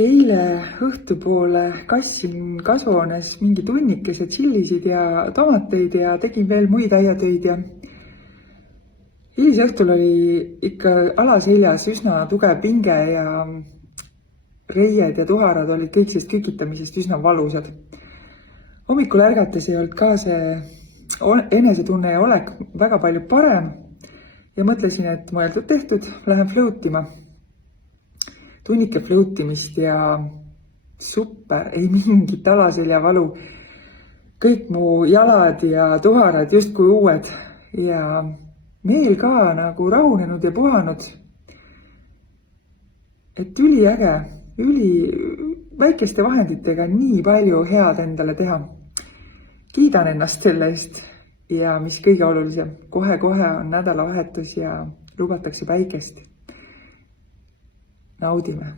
Eile õhtupoole kassin kasvuhoones mingi tunnikese tšillisid ja tomateid ja tegin veel muid aiatöid ja hilisõhtul oli ikka alaseljas üsna tugev pinge ja reied ja tuharad olid kõik sellest kükitamisest üsna valusad. Hommikul ärgates ei olnud ka see enesetunne ja olek väga palju parem ja mõtlesin, et mõeldud tehtud, lähen flõutima. Tunnike flõutimist ja super, ei mingit alaselja valu. Kõik mu jalad ja tuharad justkui uued ja meel ka nagu rahunenud ja puhanud. Et üliäge, väikeste vahenditega nii palju head endale teha. Kiidan ennast selle eest ja mis kõige olulisem, kohe-kohe on nädalavahetus ja lubatakse päikest. Naudime.